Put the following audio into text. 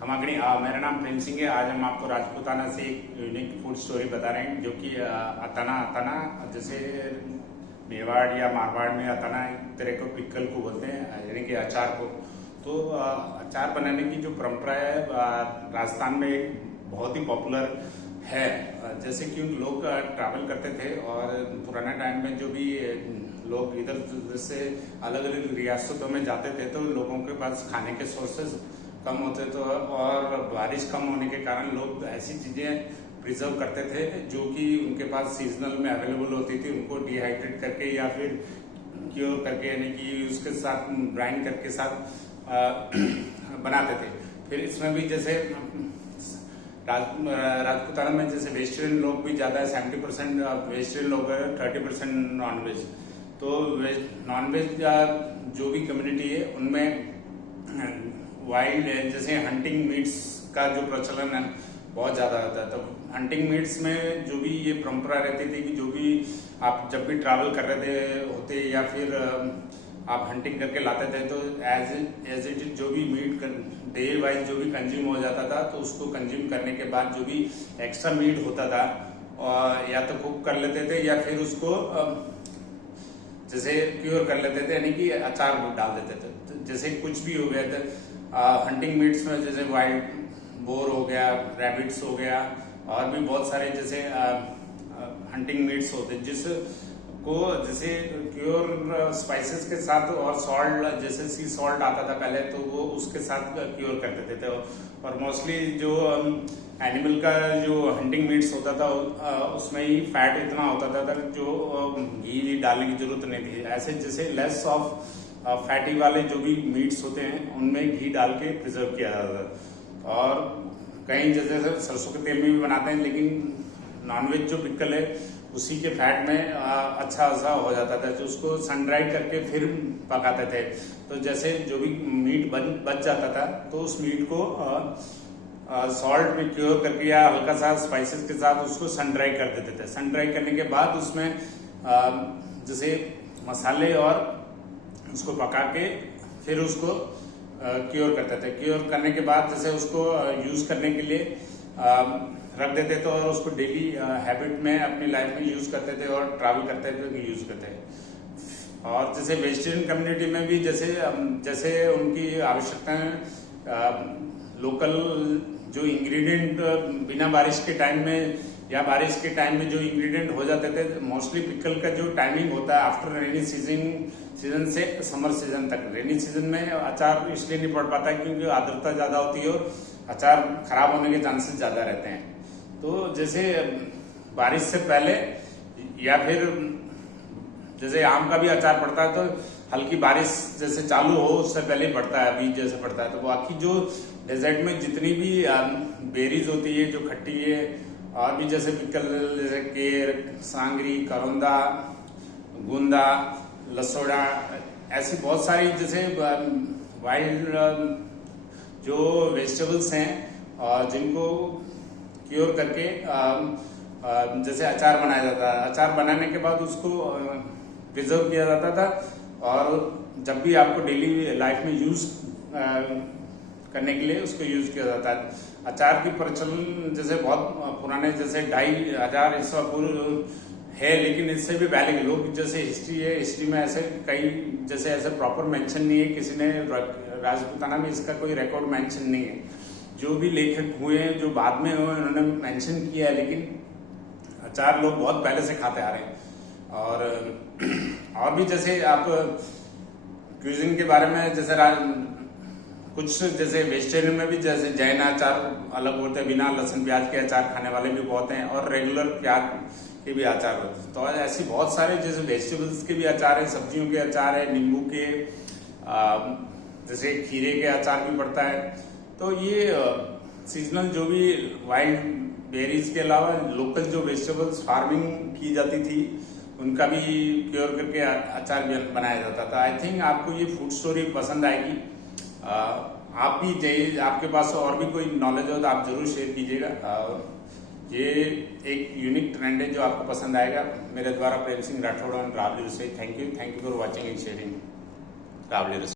खमागणी। मेरा नाम प्रेम सिंह है। आज हम आपको राजपूताना से एक यूनिक फूड स्टोरी बता रहे हैं, जो कि अतना जैसे मेवाड़ या मारवाड़ में अतना एक तरह को पिक्कल को बोलते हैं, यानी कि अचार को। तो अचार बनाने की जो परंपरा है राजस्थान में एक बहुत ही पॉपुलर है। जैसे कि लोग ट्रैवल करते थे और पुराने टाइम में जो भी लोग इधर उधर से अलग अलग रियासतों में जाते थे, तो लोगों के पास खाने के सोर्सेज कम होते तो और बारिश कम होने के कारण लोग ऐसी चीजें प्रिजर्व करते थे जो कि उनके पास सीजनल में अवेलेबल होती थी। उनको डिहाइड्रेट करके या फिर क्योर करके, यानी कि उसके साथ ब्राइन करके साथ बनाते थे। फिर इसमें भी जैसे राजपूताना में जैसे वेजिटेरियन लोग भी ज्यादा है, 70% वेजिटेरियन लोग है, 30% नॉनवेज। तो नॉनवेज जो भी कम्युनिटी है उनमें वाइल्ड जैसे हंटिंग मीट्स का जो प्रचलन है बहुत ज्यादा होता है। तो हंटिंग मीट्स में जो भी ये परंपरा रहती थी कि जो भी आप जब भी ट्रैवल कर रहे होते या फिर आप हंटिंग करके लाते थे, तो एज इट इज जो भी मीट डे वाइज जो भी कंज्यूम हो जाता था, तो उसको कंज्यूम करने के बाद जो भी एक्स्ट्रा मीट होता था या तो कुक कर लेते थे या फिर उसको जैसे क्योर कर लेते थे, यानी कि अचार डाल देते थे। तो जैसे कुछ भी हो गया था हंटिंग मीट्स में, जैसे वाइल्ड बोर हो गया, रैबिट्स हो गया, और भी बहुत सारे जैसे हंटिंग मीट्स होते जिसको जैसे क्योर स्पाइसेस के साथ और सॉल्ट, जैसे सी सॉल्ट आता था पहले, तो वो उसके साथ क्योर कर देते थे। और मोस्टली जो एनिमल का जो हंटिंग मीट्स होता था उसमें ही फैट इतना होता था जो घी डालने की जरूरत नहीं थी। ऐसे जैसे लेस ऑफ फैटी वाले जो भी मीट्स होते हैं उनमें घी डाल के प्रिजर्व किया जाता था। और कहीं जैसे सरसों के तेल में भी बनाते हैं, लेकिन नॉनवेज जो पिक्कल है उसी के फैट में अच्छा सा हो जाता था, तो उसको सन ड्राइड करके फिर पकाते थे। तो जैसे जो भी मीट बच जाता था, तो उस मीट को सॉल्ट में क्योर करके या हल्का सा स्पाइसेस के साथ उसको सन ड्राई कर देते थे। सन ड्राई करने के बाद उसमें जैसे मसाले और उसको पका के फिर उसको क्योर करते थे। क्योर करने के बाद जैसे उसको यूज करने के लिए रख देते थे और उसको डेली हैबिट में अपनी लाइफ में यूज करते थे और ट्रैवल करते थे यूज करते थे। और जैसे वेजिटेरियन कम्युनिटी में भी जैसे उनकी आवश्यकताएं लोकल जो इंग्रेडिएंट बिना बारिश के टाइम में या बारिश के टाइम में जो इंग्रेडिएंट हो जाते थे, मोस्टली पिकल का जो टाइमिंग होता है आफ्टर रेनी सीजन से समर सीजन तक। रेनी सीजन में अचार इसलिए नहीं पड़ पाता क्योंकि आर्द्रता ज्यादा होती है और अचार खराब होने के चांसेस ज्यादा रहते हैं। तो जैसे बारिश से पहले या फिर जैसे आम का भी अचार पड़ता है, तो हल्की बारिश जैसे चालू हो उससे पहले ही पड़ता है, बीज जैसे पड़ता है। तो बाकी जो डेजर्ट में जितनी भी बेरीज होती है जो खट्टी है, और भी जैसे पिकल जैसे केर, सांगरी, करौंदा, गुंदा, लसोड़ा, ऐसी बहुत सारी जैसे वाइल्ड जो वेजिटेबल्स हैं जिनको क्योर करके जैसे अचार बनाया जाता है। अचार बनाने के बाद उसको प्रिजर्व किया जाता था, और जब भी आपको डेली लाइफ में यूज करने के लिए उसको यूज किया जाता है। अचार की प्रचलन जैसे बहुत पुराने जैसे 2500 ईस्वा पूर्व है, लेकिन इससे भी पहले लोग जैसे हिस्ट्री है, हिस्ट्री में ऐसे कई जैसे ऐसे प्रॉपर मेंशन नहीं है, किसी ने राजपूताना में इसका कोई रिकॉर्ड मेंशन नहीं है। जो भी लेखक हुए हैं जो बाद में हुए उन्होंने मेंशन किया है, लेकिन अचार लोग बहुत पहले से खाते आ रहे हैं। और भी जैसे आप क्यूजिन के बारे में जैसे कुछ जैसे वेजिटेरियन में भी जैसे जैन अचार अलग होते हैं, बिना लहसुन प्याज के अचार खाने वाले भी बहुत हैं, और रेगुलर प्याज के भी अचार होते हैं। तो ऐसी बहुत सारे जैसे वेजिटेबल्स के भी अचार है, सब्जियों के अचार है, नींबू के जैसे खीरे के अचार भी पड़ता है। तो ये सीजनल जो भी वाइल्ड बेरीज के अलावा लोकल जो वेजिटेबल्स फार्मिंग की जाती थी उनका भी क्योर करके अचार बनाया जाता था। आई थिंक आपको ये फूड स्टोरी पसंद आएगी। आप भी चाहिए, आपके पास और भी कोई नॉलेज हो तो आप जरूर शेयर कीजिएगा। ये एक यूनिक ट्रेंड है जो आपको पसंद आएगा। मेरे द्वारा प्रेम सिंह राठौड़ और रावली रसोई। Thank you for watching and sharing रावली रसोई।